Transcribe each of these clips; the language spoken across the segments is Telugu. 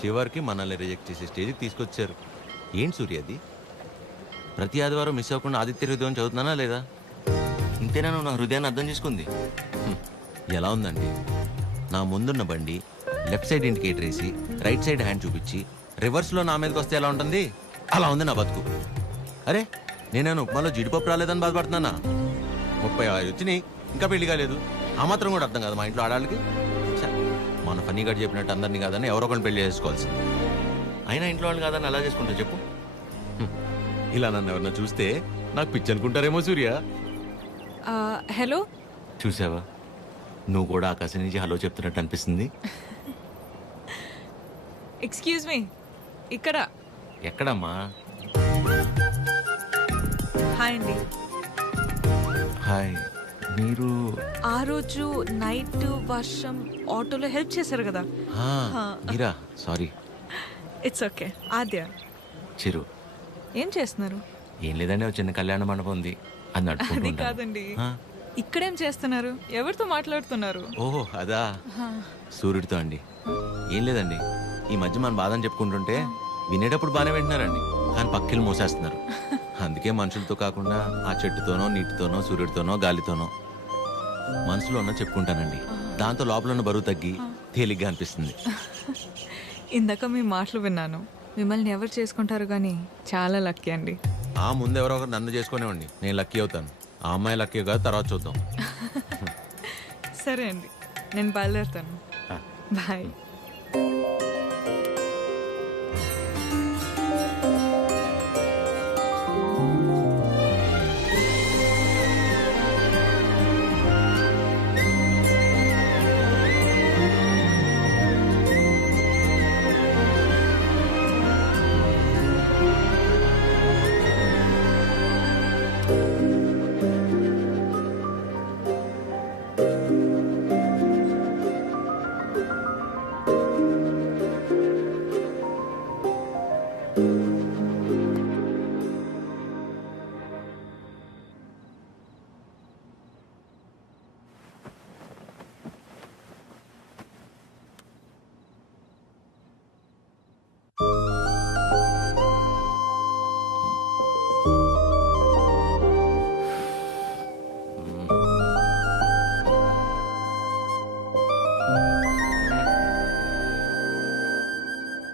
చివరికి మనల్ని రిజెక్ట్ చేసే స్టేజ్కి తీసుకొచ్చారు. ఏంటి సూర్య అది? ప్రతి ఆదివారం మిస్ అవ్వకుండా ఆదిత్య హృదయం చదువుతున్నానా లేదా? ఇంతేనా నువ్వు నా హృదయాన్ని అర్థం చేసుకుంది? ఎలా ఉందండి, నా ముందున్న బండి లెఫ్ట్ సైడ్ ఇండికేటర్ వేసి రైట్ సైడ్ హ్యాండ్ చూపించి రివర్స్లో నా మీదకి వస్తే ఎలా ఉంటుంది? అలా ఉంది నా బతుకు. అరే నేనేను ఉప్మాలో జీడిపప్పు రాలేదని బాధపడుతున్నానా? 35 వచ్చినాయి, ఇంకా పెళ్లి కాలేదు. ఆ మాత్రం కూడా అర్థం కాదు మా ఇంట్లో ఆడాళ్ళకి. మన ఫన్నీ గారు చెప్పినట్టు అందరినీ కాదని ఎవరో ఒకరిని పెళ్లి చేసుకోవాల్సింది. అయినా ఇంట్లో వాళ్ళు కాదని అలా చేసుకుంటా చెప్పు? ఇలా నన్ను ఎవరన్నా చూస్తే నాకు పిచ్చి అనుకుంటారేమో సూర్య. హలో, చూసావా, నువ్వు కూడా ఆకాశం నుంచి హలో చెప్తున్నట్టు అనిపిస్తుంది. ఎక్స్క్యూజ్ మీ, ఇక్కడ. ఎక్కడమ్మా? హాయ్ అండి. హాయ్, మీరు? ఆ రోజు నైట్ వర్షం ఆటోలో హెల్ప్ చేశారు కదా. మీరా? Sorry. It's okay. Aadya. Chiru. ఏం చేస్తున్నారు? ఏం లేదండి, ఒక చిన్న కళ్యాణ మండపం ఉంది, అది అది నడుపుకుంటూ. కాదండి, ఇక్కడేం చేస్తున్నారు? ఎవరితో మాట్లాడుతున్నారు? ఓహో అదా, సూర్యుడితో అండి. ఏం లేదండి, ఈ మధ్య మన బాధని చెప్పుకుంటుంటే వినేటప్పుడు బాగానే వింటున్నారండి, కానీ పక్కిలు మోసేస్తున్నారు. అందుకే మనుషులతో కాకుండా ఆ చెట్టుతోనో నీటితోనో సూర్యుడితోనో గాలితోనో మనసులో ఉన్న చెప్పుకుంటానండి. దాంతో లోపల ఉన్న బరువు తగ్గి తేలిగ్గా అనిపిస్తుంది. ఇందాక మీ మాటలు విన్నాను. మిమ్మల్ని ఎవరు చేసుకుంటారు కానీ చాలా లక్కీ అండి. ఆ ముందెవరో ఒకరు నన్ను చేసుకునేవాడిని, నేను లక్కీ అవుతాను. ఆ అమ్మాయి లక్కీ కాదు, తర్వాత చూద్దాం. సరే అండి, నేను బయలుదేరుతాను. బాయ్.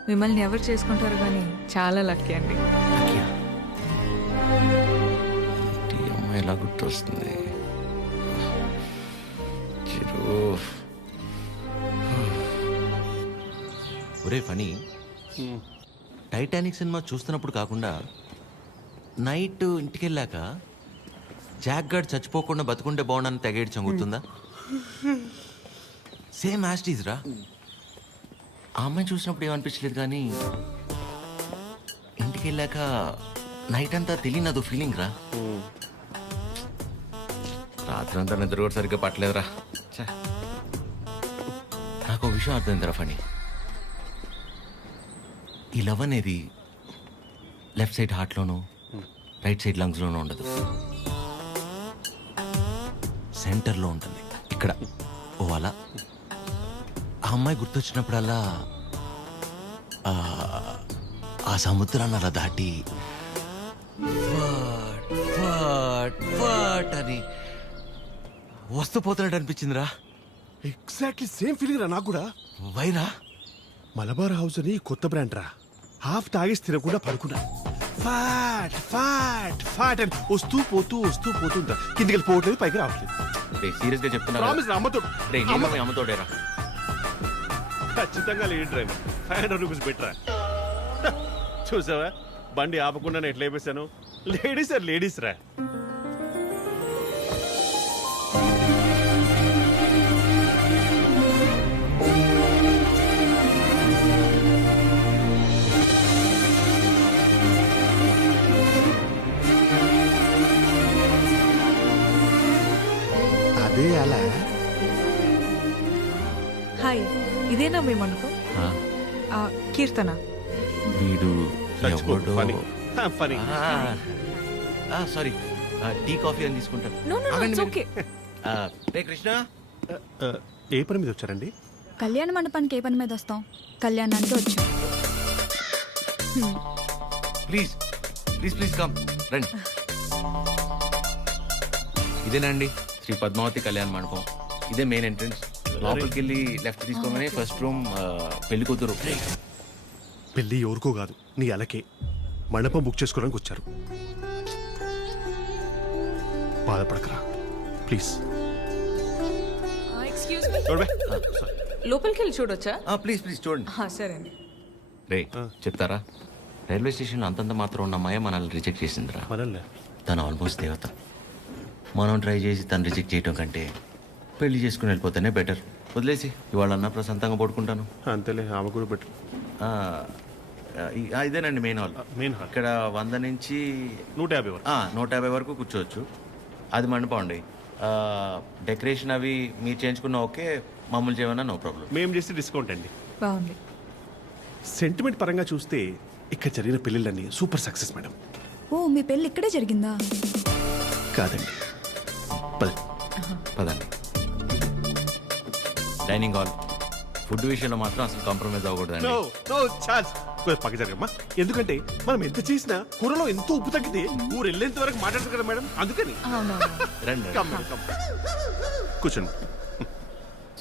మిమ్మల్ని ఎవరు చేసుకుంటారు కానీ చాలా లక్కీ అండి. ఈ అమ్మాయి ఎలా గుర్తొస్తుంది? ఒరే ఫనీ, టైటానిక్ సినిమా చూస్తున్నప్పుడు కాకుండా నైట్ ఇంటికి వెళ్ళాక జాక్ గార్డ్ చచ్చిపోకుండా బతుకుంటే బాగుండని తెగేడు చంగుతుందా? సేమ్ యాస్టీజ్ రా. ఆ అమ్మాయి చూసినప్పుడు ఏమనిపించలేదు, కానీ ఇంటికి వెళ్ళాక నైట్ అంతా తెలియనదు ఫీలింగ్ రా. రాత్రి అంతా నిద్ర కూడా సరిగ్గా పట్టలేదురా. నాకు విషయం అర్థమైందిరా ఫనీ, ఈ లవ్ అనేది లెఫ్ట్ సైడ్ హార్ట్లోనూ రైట్ సైడ్ లంగ్స్లోనూ ఉండదు, సెంటర్లో ఉంటుంది, ఇక్కడ. ఓ అలా ఆ అమ్మాయి గుర్తొచ్చినప్పుడల్లా ఆ సముద్రాన్ని అలా దాటి అని వస్తూ పోతున్నట్టు అనిపించిందిరా. ఎగ్జాక్ట్లీ సేమ్ ఫీలింగ్ రా నాకు కూడా. వైరా మలబార్ హౌస్ అని కొత్త బ్రాండ్ రా. హాఫ్ తాగేసి తినకుండా పడుకున్నా. ఫాట్ ఫాట్ ఫాట్ అని వస్తూ పోతుంటా. కిందికి వెళ్ళిపోవట్లేదు, పైకి రావట్లేదు. సీరియస్ గా చెప్తున్నా, ప్రామిస్ రా, అమ్మతో అమ్మతోడేరా. ఖచ్చితంగా లేడీ డ్రైవర్. 500 రూపీస్ బెటరా. చూసావా, బండి ఆపకుండా ఎట్లా అయిపోయాను. లేడీస్ రా. అదే అలా. హాయ్, ఇదేనా మీ మండపం? కీర్తన. వీడు ఫనీ. సారీ, టీ కాఫీ అని తీసుకుంటాను. No no, it's okay. రే కృష్ణ, ఏ పని మీద వచ్చారండి? కళ్యాణ మండపానికి ఏ పని మీద వస్తాం? కళ్యాణానికి వచ్చాం. ప్లీజ్ ప్లీజ్ ప్లీజ్ కమ్ రండి. ఇదేనండి శ్రీ పద్మావతి కళ్యాణ మండపం. ఇదే మెయిన్ ఎంట్రన్స్. లోపలికి వెళ్ళి లెఫ్ట్ తీసుకోగానే ఫస్ట్ రూమ్ పెళ్లి కూతురు. పెళ్ళి ఎవరికో కాదు, నీ అలకే. మండపం బుక్ చేసుకోవడానికి వచ్చారు. బాధపడకరా ప్లీజ్. ఎక్స్క్యూజ్ మీ, లోపలికి వెళ్ళి చూడొచ్చా? ప్లీజ్ ప్లీజ్ చూడండి. సరే అండి. రే చెప్తారా, రైల్వే స్టేషన్లో అంతంత మాత్రం ఉన్న అమ్మాయి మనల్ని రిజెక్ట్ చేసిందిరా. మనల్ని తను ఆల్మోస్ట్ దేవత. మనం ట్రై చేసి తను రిజెక్ట్ చేయటం కంటే పెళ్లి చేసుకుని వెళ్ళిపోతేనే బెటర్. వదిలేసి ఇవాళన్నా ప్రశాంతంగా పడుకుంటాను. అంతేలే, ఆమె కూడా బెటర్. ఇదేనండి మెయిన్ హాల్. మెయిన్ హాల్ ఇక్కడ 100 నుంచి 150 వరకు. 150 వరకు కూర్చోవచ్చు. అది మండపం అండి. డెకరేషన్ అవి మీరు చేయించుకున్న ఓకే, మామూలు చేయమన్నా నో ప్రాబ్లం. మేము చేస్తే డిస్కౌంట్ అండి. బాగుంది. సెంటిమెంట్ పరంగా చూస్తే ఇక్కడ జరిగిన పెళ్ళిళ్ళన్నీ సూపర్ సక్సెస్ మేడం. ఓ, మీ పెళ్ళి ఇక్కడే జరిగిందా? కాదండి, పద. పదండి. Dining hall. ఫుడ్ విషయంలో మాత్రం అసలు కాంప్రమైజ్ అవ్వకూడదండి. పక్క జరగమ్మా. ఎందుకంటే మనం ఎంత చేసినా కూరలో ఎంతో ఉప్పు తగ్గితే ఊరు వెళ్ళేంత వరకు మాట్లాడతారు కదా మేడం, అందుకని. రండి. కూర్చోండి.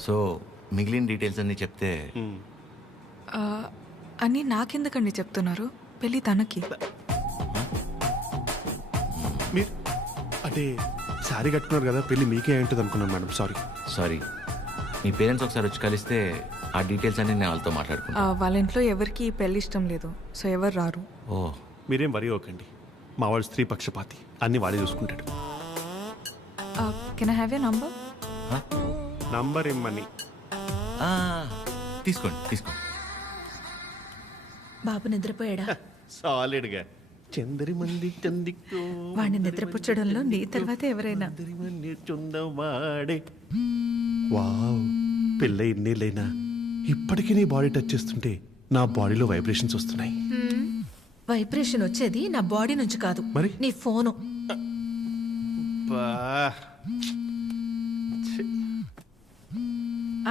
సో మిగిలిన డీటెయిల్స్ అన్ని చెప్తే. అని నాకెందుకండి చెప్తున్నారు? పెళ్ళి తనకి. మీరు అంటే శారీ కట్టుకున్నారు కదా, పెళ్ళి మీకే ఉంటుంది అనుకున్నాను మేడం. సారీ. మీ పేరెంట్స్ ఒకసారి వచ్చి కలిస్తే ఆ డీటెయిల్స్ అన్ని నేను వాళ్ళతో మాట్లాడుకున్నాను. వాళ్ళ ఇంట్లో ఎవరికి పెళ్లి ఇష్టం లేదు, సో ఎవరు రారు. ఓ, మీరేం వరి అవ్వకండి. మా వాళ్ళు స్త్రీ పక్షపాతి, అన్ని వాడే చూసుకుంటాడు. Can I have your number? Number ఇమ్మని. తీసుకోండి. బాబు నిద్రపోయాడా? సాలిడ్గా. చందరి మంది చందికో వాడిని నిద్రపుచ్చడంలో నీ తర్వాత ఎవరైనా. వాడే. వావ్, పెళ్ళ ఇన్నేళ్ళైనా ఇప్పటికీ నీ బాడీ టచ్ చేస్తుంటే నా బాడీలో వైబ్రేషన్స్ వస్తున్నాయి. వైబ్రేషన్ వచ్చేది నా బాడీ నుంచి కాదు, మరి? నీ ఫోను.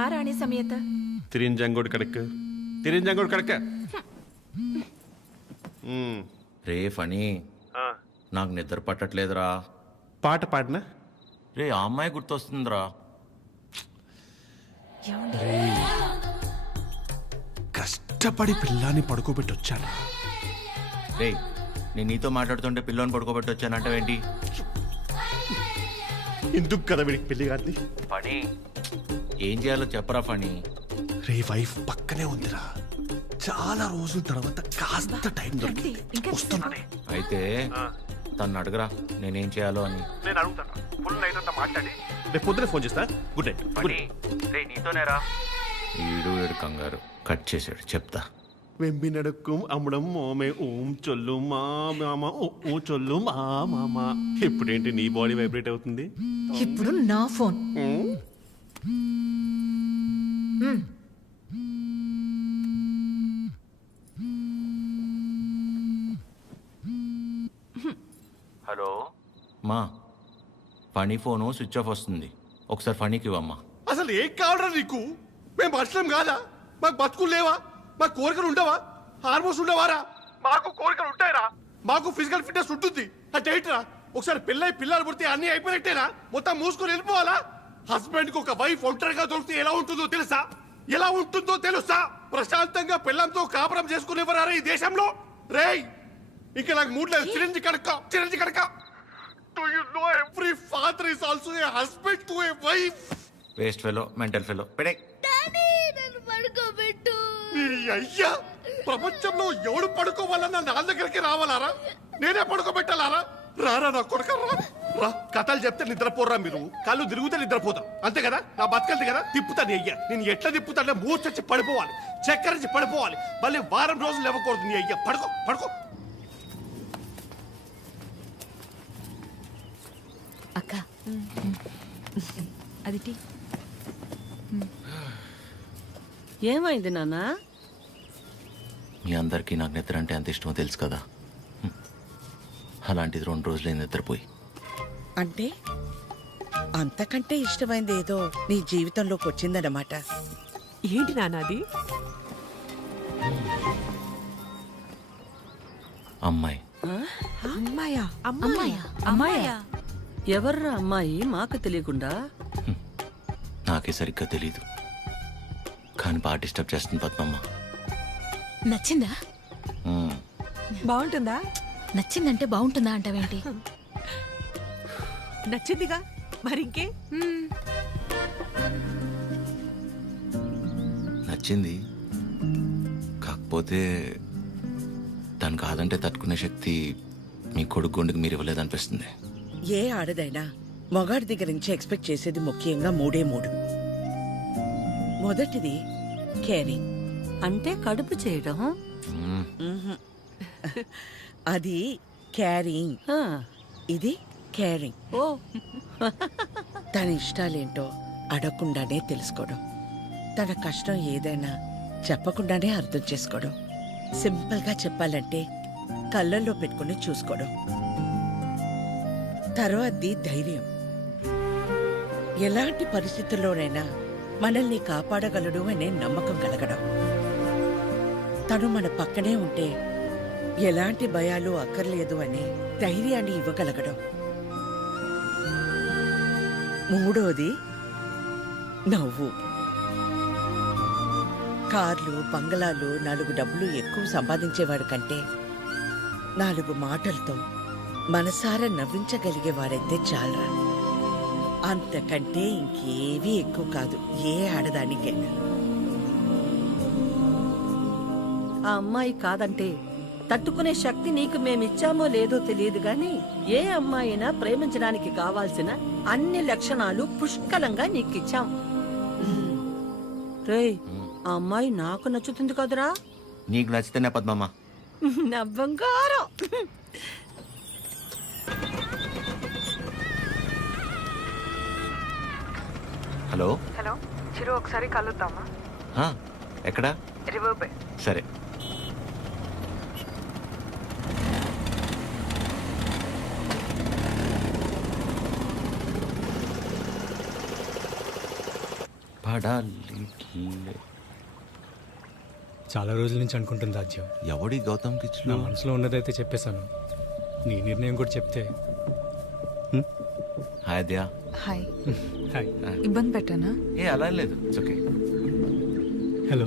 ఆ రాణి సమేత తిరింజంగోడు కడక్క. రే ఫనీ, నాకు నిద్ర పట్టట్లేదురా. పాట పాడినా రే ఆ అమ్మాయి గుర్తొస్తుందిరా. కష్టపడి పిల్లాన్ని పడుకోబెట్టి వచ్చాను. రే నేను నీతో మాట్లాడుతుంటే పిల్లని పడుకోబెట్టి వచ్చానంటావేంటి? ఎందుకు కదా వీడికి పెళ్లి కాదు. ఫనీ, ఏం చేయాలో చెప్పరా ఫనీ. రే వైఫ్ పక్కనే ఉందిరా. చాలా రోజుల తర్వాత కాస్త టైం దొరికింది, వస్తున్నానే. అయితే తను అడగరా నేనేం చేయాలో అని. నేను అడుగుతాను. ఫుల్ నైట్ అంతా మాట్లాడి రేపు పొద్దున ఫోన్ చేస్తా. Good night. నీతోనేరా. వీడు కంగారు కట్ చేశాడు. చెప్తా. వెంబి నడకం అమ్మడం మోమే ఓం చొల్లు మా మామ ఓ చొల్లు మా మామ. ఇప్పుడేంటి నీ బాడీ వైబ్రేట్ అవుతుంది? ఇప్పుడు నా ఫోన్. హలో మా, ఫనీ ఫోను స్విచ్ ఆఫ్ వస్తుంది, ఒకసారి ఫనీకి ఇవ్వమ్మా. అసలు ఏం కావాలరా నీకు? మేము మనుషులం కాదా? మాకు బతుకులు లేవా? మాకు కోరికలు ఉండవా? హార్మోన్స్ ఉండవారా? మాకు కోరికలు ఉంటాయిరా. మాకు ఫిజికల్ ఫిట్నెస్ ఉంటుంది. అంటే ఏంట్రా, ఒకసారి పెళ్ళై పిల్లలు పుడితే అన్ని అయిపోయినట్టేనా? మొత్తం మూసుకొని వెళ్ళిపోవాలా? హస్బెండ్ కి ఒక వైఫ్ ఒంటరిగా దొరికితే ఎలా ఉంటుందో తెలుసా? ప్రశాంతంగా పిల్లంతో కాపురం చేసుకునేవారా ఈ దేశంలో? రేయ్, ఇంకా నాకు మూడ్ లేదు. Chironji కడక. Do you know every father is also a husband to a wife? Waste fellow, mental fellow. పెడే. అయ్యా, ప్రపంచంలో ఎవడు పడుకోవాలన్నా నా దగ్గరికి రావాలారా? నేనే పడుకోబెట్టాలారా? రారా నా కొడుక, రా. కథలు చెప్తే నిద్రపోరా మీరు. కళ్ళు తిరుగుతే నిద్రపోతారు, అంతే కదా? నా బతకల్ది కదా, తిప్పుతాను. అయ్యా నేను ఎట్లా తిప్పుతానే మూర్చొచ్చి పడిపోవాలి, చక్కరించి పడిపోవాలి. మళ్ళీ వారం రోజులు ఇవ్వకూడదు. నీ అయ్యా పడుకో. అక్క అది టీ. ఏమైంది నాన్న? మీ అందరికీ నాకు నిద్ర అంటే అంత ఇష్టమో తెలుసు కదా. అలాంటిది 2 రోజులే నిద్రపోయి. అంటే అంతకంటే ఇష్టమైంది ఏదో నీ జీవితంలోకి వచ్చిందన్నమాట. ఏంటి నాన్నది? అమ్మాయి. అమ్మాయా? అమ్మాయా? ఎవర్రా అమ్మాయి మాకు తెలియకుండా? నాకే సరిగ్గా తెలీదు, కానీ బాగా డిస్టర్బ్ చేస్తుంది పద్మమ్మ. నచ్చిందా? మ్మ్. బాగుంటుందా? నచ్చిందంటే బాగుంటుందా అంటావేంటి? నచ్చిందిగా మరింకే. నచ్చింది, కాకపోతే తను కాదంటే తట్టుకునే శక్తి మీ కొడుకు గుండెకి మీరు ఇవ్వలేదనిపిస్తుంది. ఏ ఆడదైనా మగాడి దగ్గర నుంచి ఎక్స్పెక్ట్ చేసేది ముఖ్యంగా మూడే మూడు. మొదటిది కేరింగ్. అంటే కడుపు చేయడం. మ్మ్. అది క్యారింగ్, ఆ, ఇది కేరింగ్. ఓ తన ఇష్టాలేంటో అడగకుండానే తెలుసుకోవడం, తన కష్టం ఏదైనా చెప్పకుండానే అర్థం చేసుకోవడం, సింపుల్ గా చెప్పాలంటే కళ్ళల్లో పెట్టుకుని చూసుకోవడం. తర్వాతది ధైర్యం. ఎలాంటి పరిస్థితుల్లోనైనా మనల్ని కాపాడగలడు అనే నమ్మకం కలగడం. తను మన పక్కనే ఉంటే ఎలాంటి భయాలు అక్కర్లేదు అనే ధైర్యాన్ని ఇవ్వగలగడం. మూడోది నవ్వు. కార్లు, బంగళాలు, 4 డబ్బులు ఎక్కువ సంపాదించేవాడు కంటే 4 మాటలతో మనసారా నవ్వించగలిగేవాడైతే చాలరా. అంతకంటే ఇంకేవీ ఎక్కువ కాదు ఏ ఆడదానికైనా. ఆ అమ్మాయి కాదంటే తట్టుకునే శక్తి నీకు మేమిచ్చామో లేదో తెలియదు గాని ఏ అమ్మాయినా ప్రేమించడానికి కావాల్సిన అన్ని లక్షణాలు పుష్కలంగా నీకిచ్చాం. రేయ్, ఆ అమ్మాయి నాకు నచ్చుతుంది కదరా? నీకు నచ్చితేనే పద్మమ్మ. నా బంగారం. హలో. హలో చిరు, ఒకసారి కలుద్దామా? ఆ, ఎక్కడా? River bay. సరే. చాలా రోజుల నుంచి అనుకుంటుంది రాజ్యం. ఎవడి గౌతమ్ నా కిచ్లు? మనసులో ఉన్నదైతే చెప్పేశాను. నీ నిర్ణయం కూడా చెప్తే. హాయ్ దయా. హాయ్. హాయ్. ఇబ్బంది పెట్టానా? ఏ అలా లేదు, ఇట్స్ ఓకే. హలో.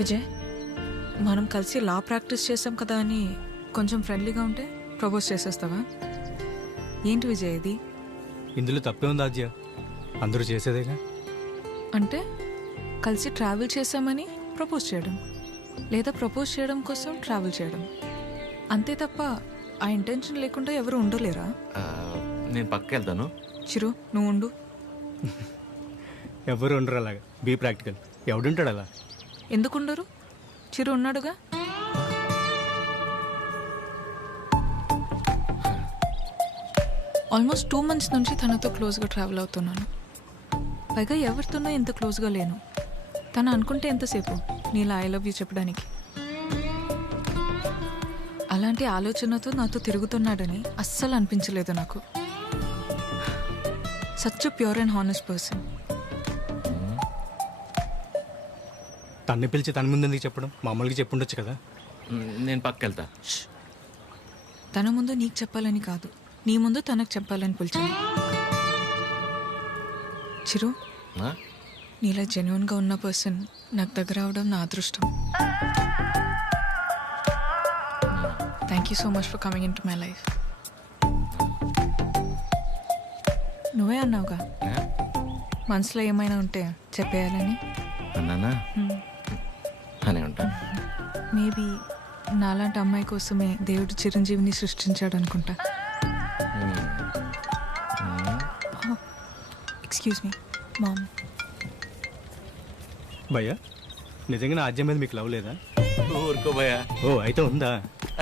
విజయ్, మనం కలిసి లా ప్రాక్టీస్ చేసాం కదా అని కొంచెం ఫ్రెండ్లీగా ఉంటే ప్రపోజ్ చేసేస్తావా? ఏంటి విజయ్ ఇది? ఇందులో తప్పే ఉంది రాజ్య, అందరూ చేసేదేగా. అంటే కలిసి ట్రావెల్ చేసామని ప్రపోజ్ చేయడం, లేదా ప్రపోజ్ చేయడం కోసం ట్రావెల్ చేయడం, అంతే తప్ప ఆ ఇంటెన్షన్ లేకుండా ఎవరు ఉండలేరా? నేను పక్కకి వెళ్తాను. చిరు, నువ్వు ఉండు. ఎవరు ఉండరు అలాగా. Be practical. ఎవడుంటాడు అలా? ఎందుకుండరు? చిరు ఉన్నాడుగా. ఆల్మోస్ట్ 2 months నుంచి తనతో క్లోజ్గా ట్రావెల్ అవుతున్నాను. పైగా ఎవరితోనో ఎంత క్లోజ్గా లేను. తను అనుకుంటే ఎంతసేపు నీలా ఐ లవ్ యూ చెప్పడానికి. అలాంటి ఆలోచనతో నాతో తిరుగుతున్నాడని అస్సలు అనిపించలేదు నాకు. Such pure and honest person. తన్ని పిలిచి తన ముందు ఎందుకు చెప్పడం? మామూలుగా చెప్పుండొచ్చు కదా. నేను పక్కకి వెళ్తా. తన ముందు నీకు చెప్పాలని కాదు, నీ ముందు తనకు చెప్పాలని పిలిచాను. చిరు, ఆ? నీలా జెన్యున్గా ఉన్న పర్సన్ నాకు దగ్గర అవడం నా అదృష్టం. Thank you so much for coming in to my life. నువ్వే అన్నావుగా మనసులో ఏమైనా ఉంటే చెప్పేయాలని. అన్నానా? అని ఉంటాను. మేబీ నాలాంటి అమ్మాయి కోసమే దేవుడు చిరంజీవిని సృష్టించాడు అనుకుంటా. Excuse me ma'am. భయ్యా, నిజంగా నా రాజ్యం మీద మీకు లవ్ లేదా? ఊరుకో భయ్యా. ఓ, అయితే ఉందా?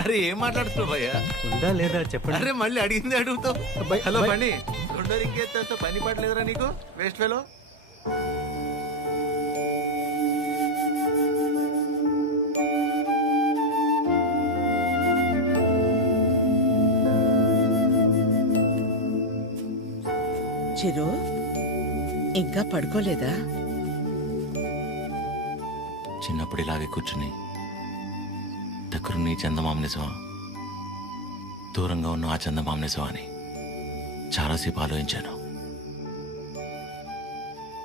అరే ఏం మాట్లాడుతున్నావు భయ్యా? ఉందా లేదా చెప్పండి. అరే మళ్ళీ అడిగింది అడుగుతావు. అబ్బాయి, హలో అబ్బాయి. బండి, రెండో రింగేస్తే పని పడలేదురా నీకు? Waste fellow. చిరు ఇంకా పడుకోలేదా? చిన్నప్పుడు ఇలాగే కూర్చుని దగ్గరున్న ఈ చందమామ నిజమా, దూరంగా ఉన్న ఆ చందమామ నిజమా అని చాలాసేపు ఆలోచించాను.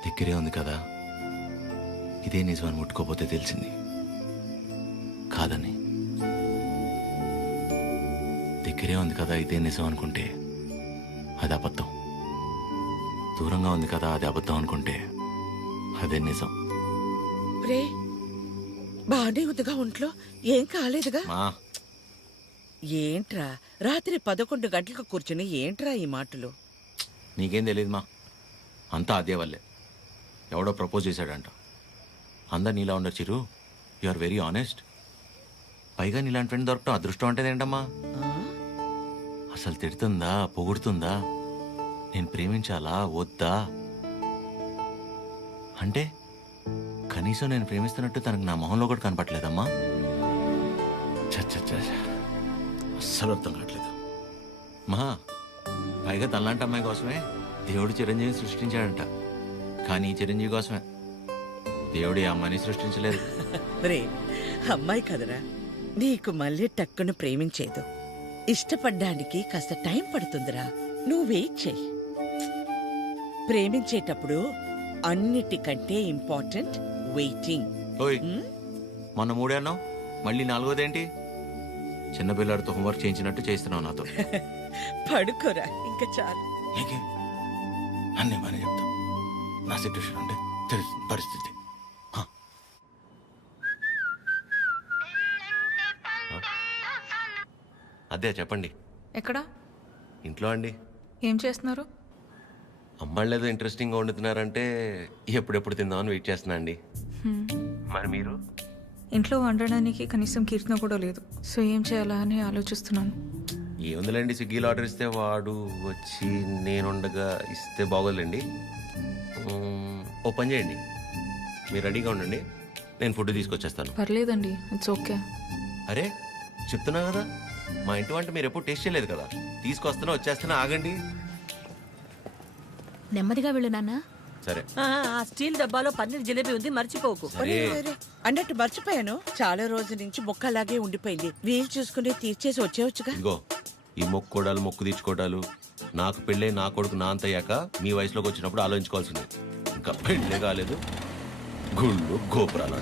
దగ్గరే ఉంది కదా, ఇదే నిజమని ముట్టుకోపోతే తెలిసింది కాదని. దగ్గరే ఉంది కదా ఇదే నిజం అనుకుంటే అది అబద్ధం. దూరంగా ఉంది కదా అది అబద్ధం అనుకుంటే అదే నిజం. రే బానే ఉందిగా ఒంట్లో, ఏం కాలేదుగా? మా ఏంట్రా రాత్రి 11 గంటలకు కూర్చుని ఏంట్రా ఈ మాటలు? నీకేం తెలియదు మా, అంతా అదే వల్లే. ఎవడో ప్రపోజ్ చేశాడంట. అందరు నీలా ఉండరు చిరు, యు ఆర్ వెరీ ఆనెస్ట్. పైగా నీలాంటి ఫ్రెండ్ దొరకటం అదృష్టం అంటే ఏంటమ్మా? అసలు తిడుతుందా పొగుడుతుందా, నేను ప్రేమించాలా వద్దా అంటే కనీసం నేను ప్రేమిస్తున్నట్టు తనకు నా మొహంలో కూడా కనపట్లేదమ్మా. చచ్చ అస్సలు అర్థం కావట్లేదు మా. పైగా తనలాంటి అమ్మాయి కోసమే దేవుడు చిరంజీవిని సృష్టించాడంట. కానీ ఈ చిరంజీవి కోసమే దేవుడు ఈ అమ్మాయిని సృష్టించలేదు. రే అమ్మాయి కదరా, నీకు మళ్ళీ టక్కును ప్రేమించేదు. ఇష్టపడ్డానికి కాస్త టైం పడుతుందిరా, నువ్వు వెయిట్ చెయ్యి. ప్రేమించేటప్పుడు అన్నిటికంటే ఇంపార్టెంట్ వెయిటింగ్. ఓయ్ మొన్న 3 అన్నావు, మళ్ళీ 4వదేంటి? చిన్నపిల్లాడితో హోంవర్క్ చేయించినట్టు చేస్తున్నావు నాతో. పడుకోరా ఇంకా చాలు. నీకే అన్నీ బాగానే చెప్తాం. నా సిట్యుయేషన్ అంటే తెలుస్తుంది పరిస్థితి. హ. అదే చెప్పండి. ఎక్కడ? ఇంట్లో అండి. ఏం చేస్తున్నారు? అమ్మాళ్ళు ఏదో ఇంట్రెస్టింగ్గా వండుతున్నారంటే ఎప్పుడెప్పుడు తిందామని వెయిట్ చేస్తున్నా అండి. మరి మీరు? ఇంట్లో వండడానికి కనీసం కీర్తన కూడా లేదు. సో ఏం చేయాలా అని ఆలోచిస్తున్నాను. ఏముందిలేండి, స్విగ్గీలో ఆర్డర్ ఇస్తే వాడు వచ్చి నేను ఉండగా ఇస్తే బాగోదులేండి. ఓ పని చేయండి, మీరు రెడీగా ఉండండి, నేను ఫుడ్ తీసుకొచ్చేస్తాను. పర్లేదండి, ఇట్స్ ఓకే. అరే చెప్తున్నా కదా, మా ఇంటి వంట మీరు ఎప్పుడు టేస్ట్ చేయలేదు కదా. తీసుకొస్తున్నా వచ్చేస్తున్నా, ఆగండి. నెమ్మదిగా వెళ్ళు నాన్న. సరే. ఆ స్టీల్ డబ్బాలో పన్నీర్ జిలేబీ ఉంది, మర్చిపోకు. సరే. అన్నట్టు మర్చిపోయాను, చాలా రోజుల నుంచి బొక్కలాగే ఉండిపోయింది. వీలు చూసుకుని తీర్చేసి వచ్చేవచ్చుగా. ఇదిగో ఈ మొక్కుకోడాలు మొక్కు తీర్చుకోవడాలు నాకు పెళ్ళే నా కొడుకు నా అంతయ్యాక మీ వయసులోకి వచ్చినప్పుడు ఆలోచించుకోవాల్సిందే. ఇంకా పెళ్ళే కాలేదు, గుళ్ళు గోపురాలు.